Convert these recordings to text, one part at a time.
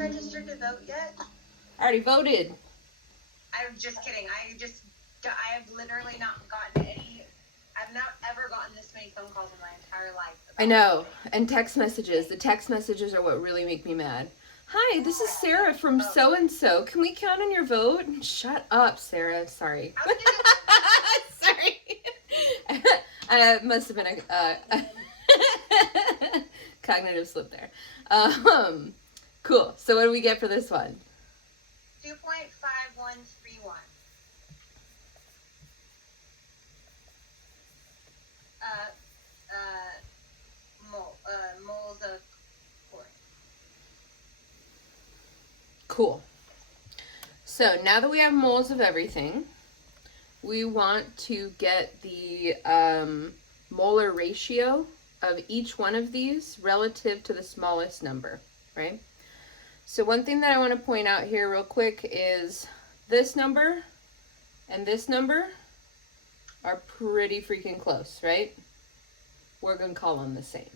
registered to vote yet? I already voted. I'm just kidding. I have literally not gotten any. I've not ever gotten this many phone calls in my entire life. I know. And text messages. The text messages are what really make me mad. Hi, this is Sarah from so-and-so. Can we count on your vote? Shut up, Sarah. Sorry. Sorry. Must have been a cognitive slip there. Cool. So what do we get for this one? 2.5131. Moles of chlorine. Cool. So now that we have moles of everything, we want to get the molar ratio of each one of these relative to the smallest number, right? So one thing that I want to point out here real quick is this number and this number are pretty freaking close, right? We're going to call them the same.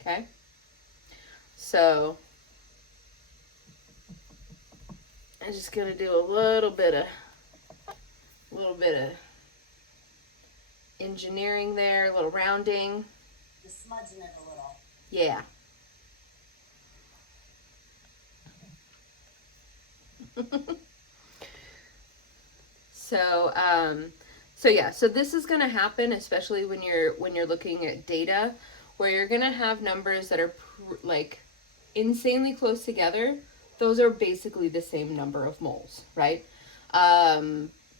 Okay? So I'm just going to do a little bit of engineering there, a little rounding. Just smudging it a little. Yeah. So this is going to happen, especially when you're looking at data where you're going to have numbers that are like insanely close together. Those are basically the same number of moles, right?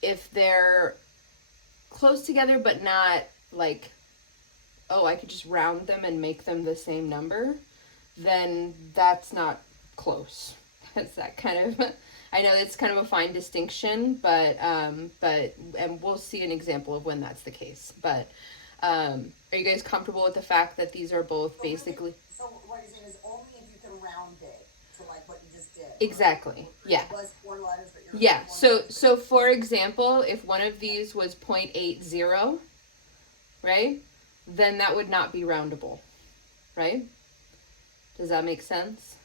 If they're close together but not like, oh, I could just round them and make them the same number, then that's not close. That's that kind of, I know it's kind of a fine distinction, but and we'll see an example of when that's the case. But are you guys comfortable with the fact that these are both basically? So what you're saying is only if you can round it to like what you just did. Exactly. Right? Yeah. It was 4 letters, but you're yeah. So for example, if one of these was 0.80, right, then that would not be roundable, right? Does that make sense?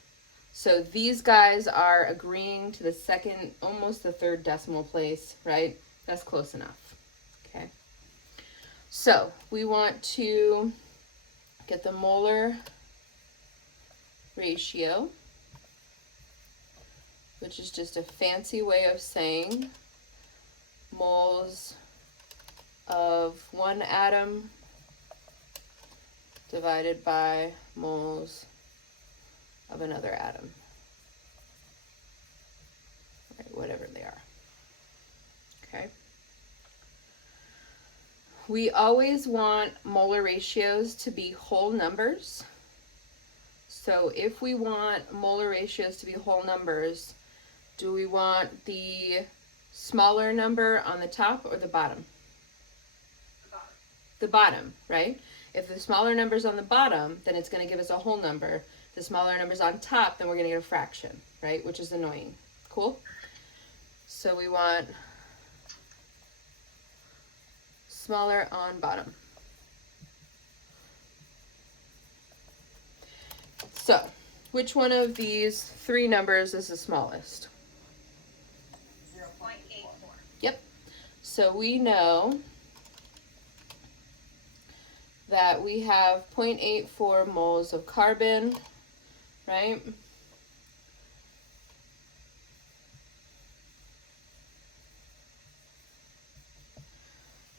So these guys are agreeing to the second, almost the third decimal place, right? That's close enough. Okay. So we want to get the molar ratio, which is just a fancy way of saying moles of one atom divided by moles of another atom, right, whatever they are. Okay. We always want molar ratios to be whole numbers. So if we want molar ratios to be whole numbers, do we want the smaller number on the top or the bottom? The bottom, right? If the smaller number's on the bottom, then it's going to give us a whole number. The smaller number's on top, then we're going to get a fraction, right? Which is annoying. Cool? So we want smaller on bottom. So, which one of these three numbers is the smallest? 0.84. Yep. So we know that we have 0.84 moles of carbon, right?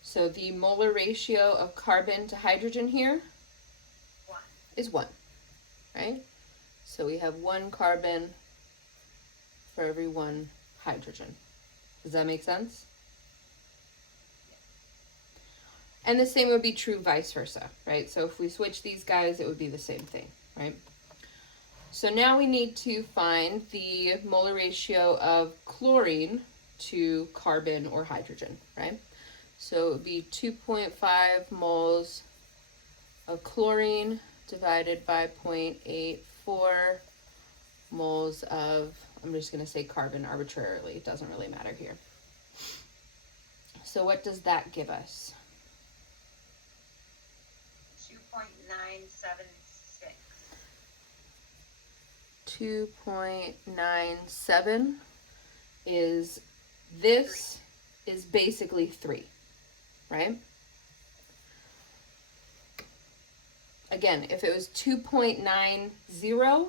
So the molar ratio of carbon to hydrogen here is 1, right? So we have 1 carbon for every 1 hydrogen. Does that make sense? And the same would be true vice versa, right? So if we switch these guys, it would be the same thing, right? So now we need to find the molar ratio of chlorine to carbon or hydrogen, right? So it would be 2.5 moles of chlorine divided by 0.84 moles of, I'm just going to say carbon arbitrarily. It doesn't really matter here. So what does that give us? 2.976. 2.97 is, this is basically 3, right? Again, if it was 2.90,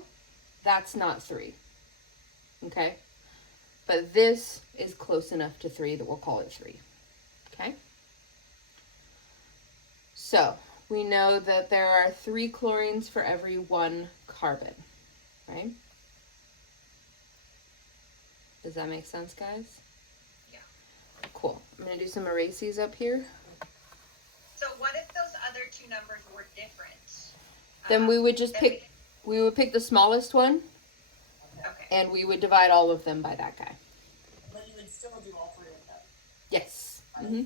that's not 3, okay? But this is close enough to 3 that we'll call it 3, okay? So, we know that there are 3 chlorines for every 1 carbon, right? Does that make sense, guys? Yeah. Cool. I'm going to do some erases up here. So what if those other 2 numbers were different? Then we would just then pick, we would pick the smallest one, Okay. and we would divide all of them by that guy. But you would still do all 3 of them. Yes. Mm-hmm.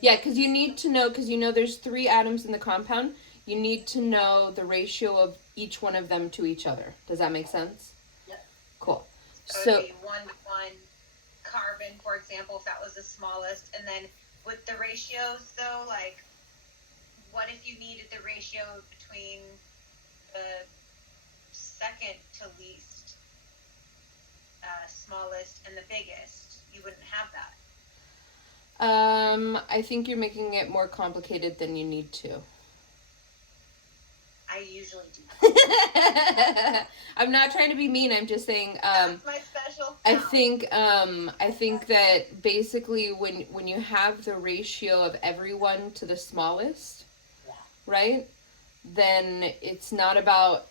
Yeah, because you need to know, because you know there's 3 atoms in the compound, you need to know the ratio of each one of them to each other. Does that make sense? Yep. Cool. So So, it'd be 1 to 1 carbon, for example, if that was the smallest. And then with the ratios, though, like, what if you needed the ratio between the second to least smallest and the biggest? You wouldn't have that. I think you're making it more complicated than you need to. I usually do. I'm not trying to be mean. I'm just saying. That's my special. I think that basically when you have the ratio of everyone to the smallest, right? Then it's not about,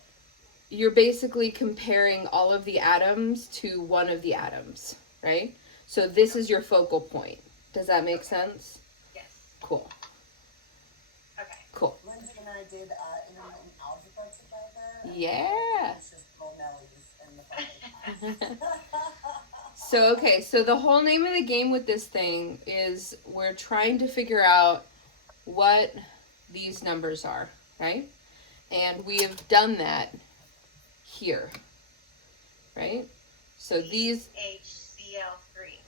you're basically comparing all of the atoms to one of the atoms, right? So this is your focal point. Does that make sense? Yes. Cool. Okay. Cool. Lindsay and I did intermittent algebra together. Yeah. It's just little Nellies in the phone. So, okay, so the whole name of the game with this thing is we're trying to figure out what these numbers are, right? And we have done that here, right? So these HCl3.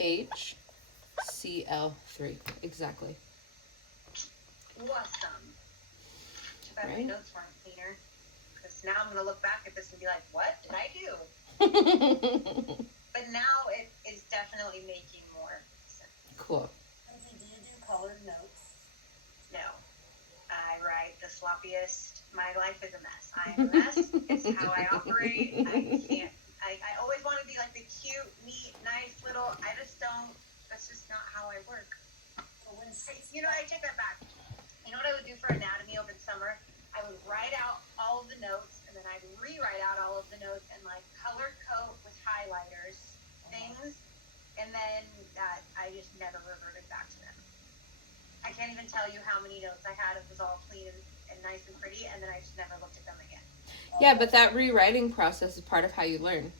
CHCl3, exactly. Awesome. Too bad my Right. notes weren't cleaner. Because now I'm going to look back at this and be like, what did I do? But now it is definitely making more sense. Cool. Lindsay, do you do colored notes? No. I write the sloppiest. My life is a mess. I am a mess. It's how I operate. I can't. I always want to be like the cute, neat, nice little. I just don't. That's just not how I work. So when You know, I take that back. You know what I would do for anatomy over the summer? I would write out all of the notes, and then I'd rewrite out all of the notes and like color code with highlighters things, and then I just never reverted back to them. I can't even tell you how many notes I had. It was all clean and nice and pretty, and then I just never looked at them again. Yeah, but that rewriting process is part of how you learn.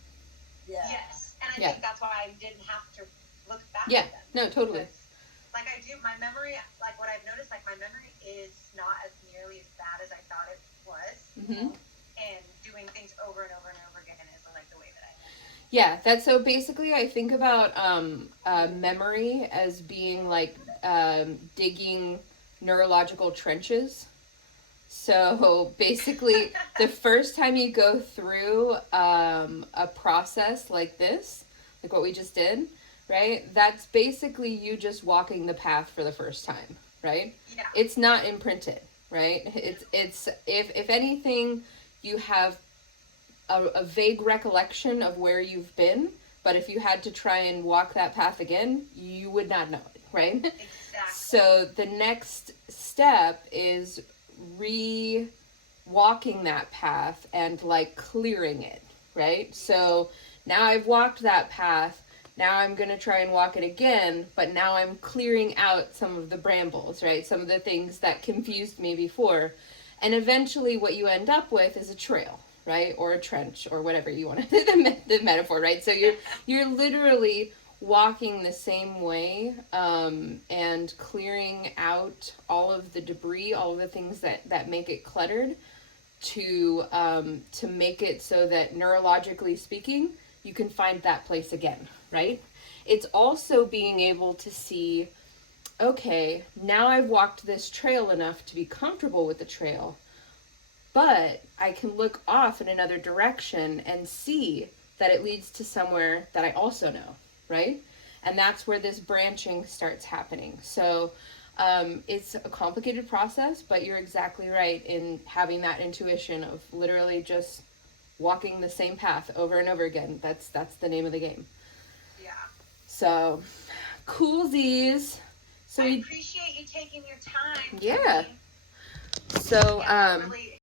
Yeah. Yes, and I Yeah. think that's why I didn't have to look back Yeah, at them. no, totally. Because, like I do, my memory, like what I've noticed, like my memory is not as nearly as bad as I thought it was. Mm-hmm. And doing things over and over and over again is like the way that I am. Yeah, that's so basically I think about memory as being like digging neurological trenches. So basically the first time you go through a process like this, like what we just did, right? That's basically you just walking the path for the first time, right? Yeah. It's not imprinted, right? It's if anything, you have a vague recollection of where you've been, but if you had to try and walk that path again, you would not know it, right? Exactly. So the next step is re-walking that path and like clearing it, right? So now I've walked that path, now I'm going to try and walk it again, but now I'm clearing out some of the brambles, right? Some of the things that confused me before. And eventually what you end up with is a trail, right? Or a trench or whatever you want to, the metaphor, right? So you're literally walking the same way and clearing out all of the debris, all of the things that make it cluttered to make it so that neurologically speaking, you can find that place again, right? It's also being able to see, okay, now I've walked this trail enough to be comfortable with the trail. but I can look off in another direction and see that it leads to somewhere that I also know, right? And that's where this branching starts happening. So it's a complicated process, but you're exactly right in having that intuition of literally just walking the same path over and over again. That's the name of the game. Yeah. So, coolsies. So I we, appreciate you taking your time. Yeah. Tiffany. so Yeah, really